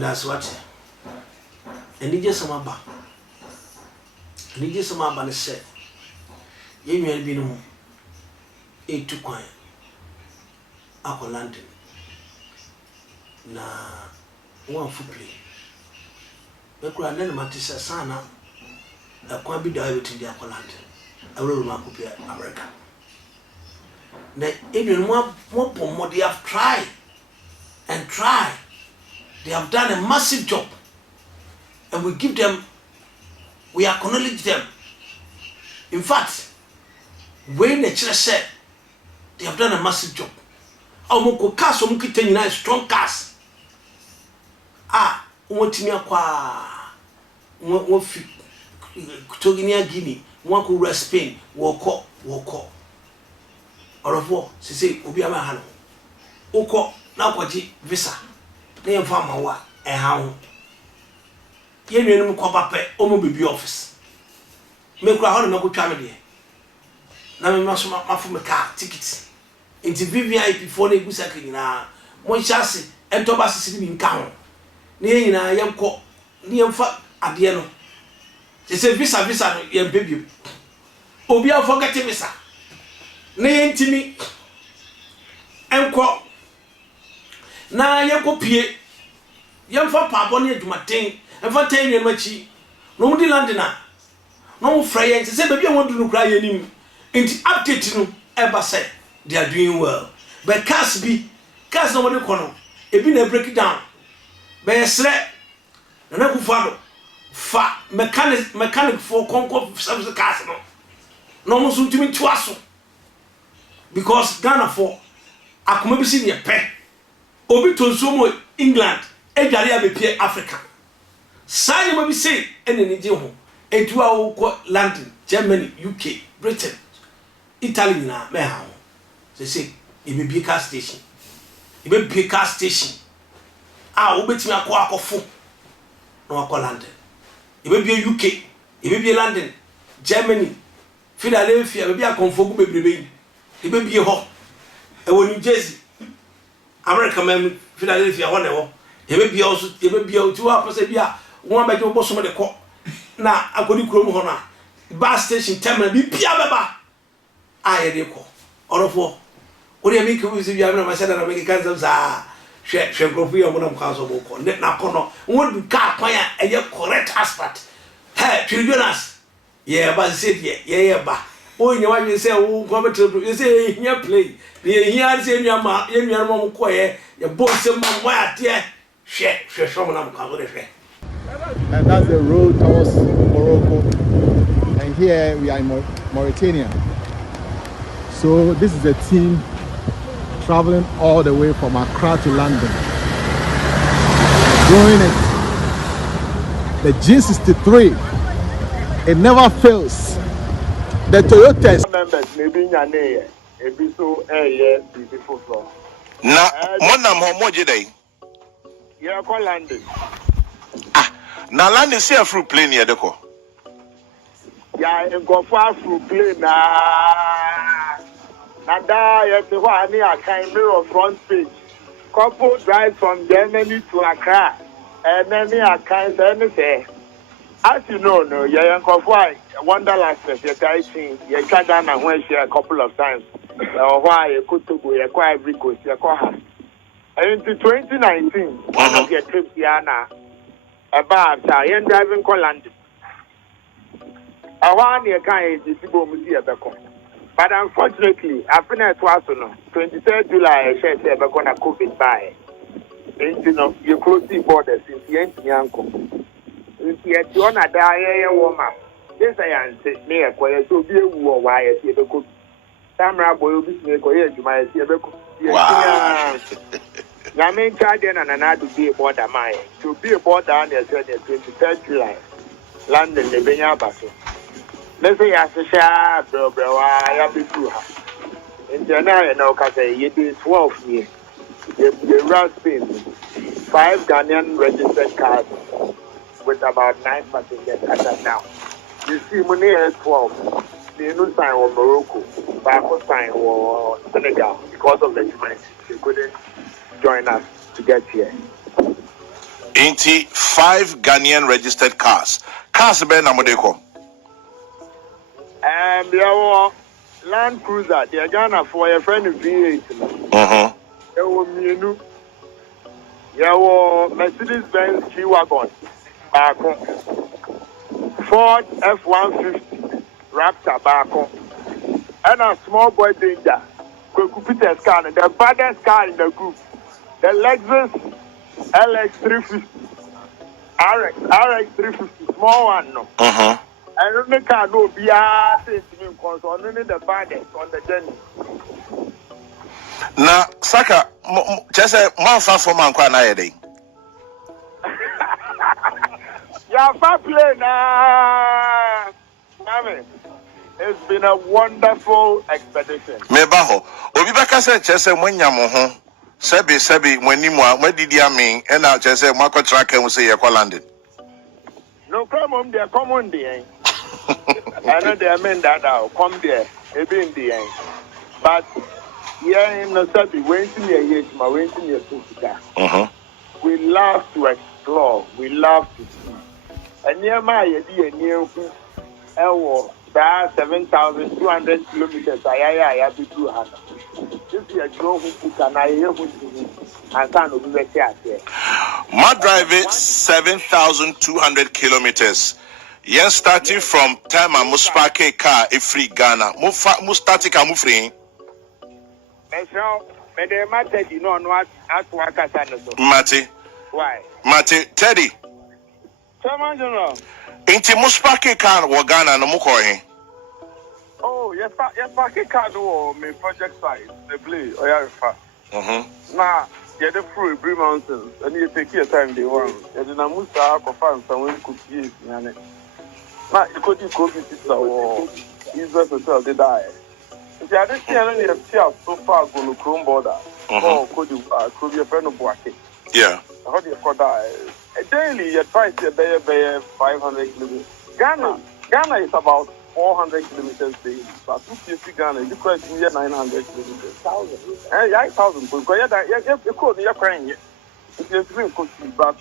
that's what. And he just some about. And he just some about the set. You may be no 8 to quiet. Aqua London. Na one foot play. The grand Matissa Sana, a quite be diverted to the Aqua London. I will remark America. Now, even more they have tried and tried. They have done a massive job. And we give them, we acknowledge them. In fact, when the church said, they have done a massive job. Our cast, a strong cast. What me aqua, what Toginia Guinea, one could rest Spain, walk up. Or of war, she say, Obiama Hano. Oko, now what visa. They am farmer wa, and how. Yen you call up a office. Make a hundred no family. Now we must from a car tickets. Into VVIP before they go second now. One chassis and Tobas sitting in town. Near in a young court, near fat at the end. She said, Visa, young baby. Obia forget visa. Nay, Timmy and quo. Now, young Pie, young for Paponia to Martin, and for 10 years, Machi. No, the Londoner. No, Freya, say, baby, I want to cry him. Into updating ever said they are doing well. But cast nobody corner. It been a break it down. By a threat, and I could follow. Mechanic for concord service castle. No more soon to me to us. Because Ghana for I come be seen your pet. Obi to so England, Egaria be Africa. Sign you be say any Nigeria. A 2 hour London, Germany, UK, Britain, Italy na me ha. They say it be big car station. It be big car station. Obetimi akofo. No akọ London. It be UK, it be London, Germany, Philadelphia, be akonfo gu bebrebe. It be ho. E wo New Jersey. America man Philadelphia one e wo. It be also it be 2 hours say bia one be jo boso mo de ko. Na akodi krom ho na bus station terminal bi pia beba aye de ko orofo ori emi ke wi se bia na ma se na make kan za hwe grofu yo mo na mka so boko na kono won ka kwan a eye correct aspect he Jonas ye ba se ye ba o nya wa wi se wo ko betre you say here play ye here se nwa ye nwa mo ko ye bo se ma wa ate hwe so mo na mka so de hwe. And that's the road towards Morocco. And here we are in Mauritania. So this is a team traveling all the way from Accra to London. Doing it. The G63. It never fails. The Toyotas. Members maybe Nyane, a bit so beautiful floor. Na monam homo jidai. Yeah, call London. Na land is here through plane here deko. Yeah, and go far through plane na da yet one near kind mirror front page. Couple drive from Germany to Accra. And then near kind say. As you know, no, yeah, and go for Wonderland you're guiding, you're Ghana and when she a couple of times. Why you could to go, you're quite every coast, you're quite. And into 2019, one of your trips here now. About I'm driving to London. I want to kind of go to but unfortunately, I finished twice on 23rd July. I said we're going to COVID by. You know, you close the borders since the end of the uncle. If you want to die, woman, this I answer near quiet to be a war. Why I see the cook. Tamara boy will be make or you might see a book. Yamin Guardian and another be a border mine. To be a border on the 23rd July. London, the Benya Basso. Let's say, as a sharp, bro, I have been through her. In January, no, because you did 12 years. The route Spain, 5 Ghanaian registered cars with about 9 passengers at that now. You see, money is 12. The new sign was Morocco, Baco sign was Senegal because of the difference. They couldn't join us to get here. 5 Ghanaian registered cars. Cars be na modeko. There were Land Cruiser, the Ghana for your friend V8. There were Mienu. There were Mercedes Benz G Wagon. Ford F-150 Raptor Barco. And a small boy danger. Peter's car, the baddest car in the group. The Lexus LX350. RX 350, small one, no. I don't make a no be only the baddest on the journey. Na Saka, just a man far from man kwa na yede. Yeah, fair play na. Amen. It's been a wonderful expedition. Me ba ho. Obi baka se chese mwanya mo ho. Sebi mwanimu a mwedidi amin e na chese mwako track e say ye kwa landing. No come there, come on there. I know they men that come there, maybe in the end. But yeah, in the city, waiting here, waiting here to we love to explore, we love to see. And near my idea, near that 7,200 kilometers, I have to do. This is a drove who can I hear who and can be here. My drive 7,200 kilometers. Yes, starting from time I must park a car a free Ghana. Must start a free. Mati. Why? Mati, Teddy. Inti must park a car or Ghana no more. Oh, yes, park a car do me project site, the blue or yeah. Now, get the fruit, Bree Mountains, and you take your time they want. And then I must have find someone could use. Now, you could visit or Israel to the die. If you hadn't seen any of so far, go to Chrome border. Or could be a friend of Boake. Yeah. How do you call that? A daily, you try to pay 500 kilometers. Ghana is about 400 kilometers daily. But if you see Ghana, you could be 900 kilometers. 1,000. Yeah, 1,000. You could be crying. It's just but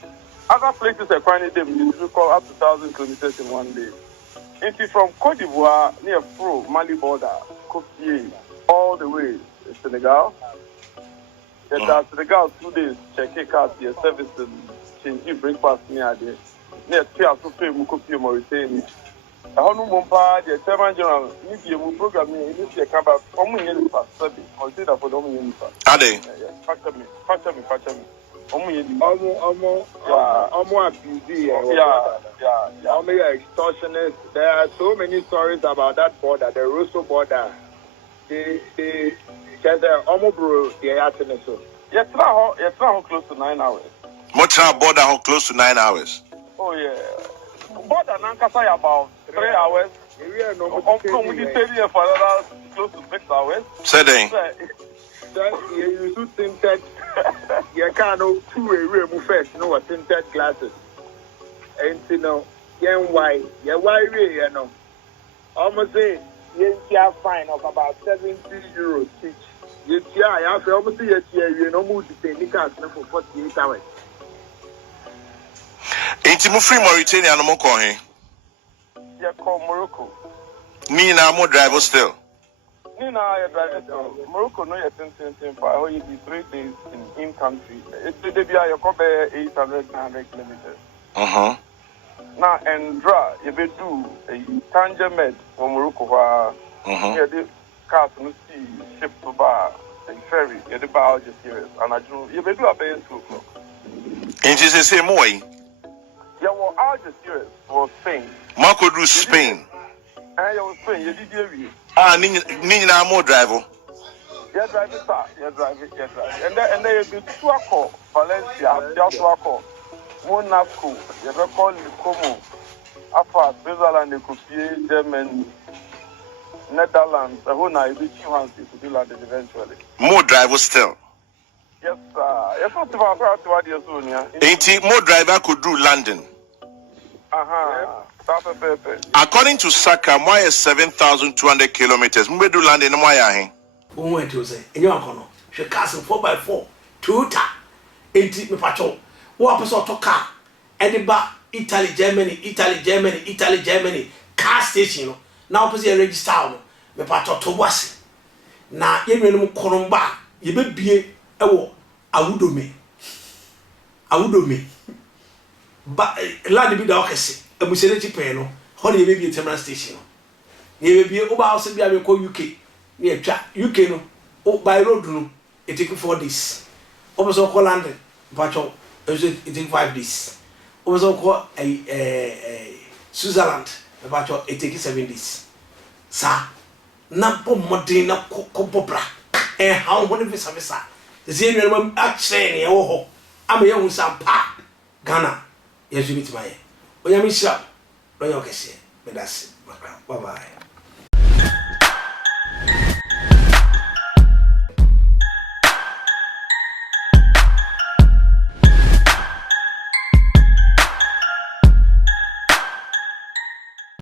other places are crying them. You call up to 1,000 kilometers in one day. It's from Cote d'Ivoire near Fro, Mali border, Kofié, all the way to Senegal. Then Senegal 2 days, check out your service and change breakfast near there. Near 3 hours to pay Mukofi Mauritania. I don't know the Chairman General, you will program me in this year, about only in the service, consider for the only in the Are they? Factor me. Extortionists. There are so many stories about that border, the Russo border. They just almost bro the Athens. Yes, close to 9 hours. Much border close to 9 hours. Oh yeah. Border Nankasa about 3 hours. We stay here for another close to 6 hours. You should think that you can't know 2 way first, you know what tinted glasses. And you know, why you know. Almost say you fine of about 70 euros each. I have almost you know more to pay the cash for 48 hours. Ain't free Mauritania no more calling. You call Morocco. Nina more driver still. Nina, I drive Morocco. No, you're thinking for how you be 3 days in country. It's the day you cover 800, 900 kilometers. Now, and draw you be do a Tanja med from Morocco. Yeah, this car to see ship to bar, a ferry, you're the bar just here, and I do you be do a bay 2 o'clock. And just the same way. Yeah, well, I'll just hear it for Spain. Marco do Spain. And you Spain, you did you. Nina more driver. Yeah, drive it, sir. Yeah, drive it. And then you do Tuaco, Valencia, Tuaco, Monaco, you call Como, Afar, Switzerland, Kofié, Germany, Netherlands, the whole night, the 200 to do London eventually. More drivers still. Yes, sir. Yes, not about your soon, yeah. Ain't more driver could do London. According to Saka, why is 7,200 kilometers? Mbe do London why ahe? Who went to say, and you are she castle 4x4, 2 ta. Ain't me patrol. wo person to car ediba Italy Germany car station no na opposite register no me pato to wase na ye nwenum koromba ye bebie ewo awudome ba land bi da okese amusere chipen no ho na ye bebie terminal station no ye bebie oba house bia be ko UK na ye twa UK no o by road no it take 4 days oboso ko London pacho it take 5 days oboso ko Switzerland pacho it take 7 days sa na po modern na ko bobra how woni visa ze nwe a train ye wo ho ama ye hu sampa Ghana yesu bitima ye onyame hira do ye okese medase bye bye.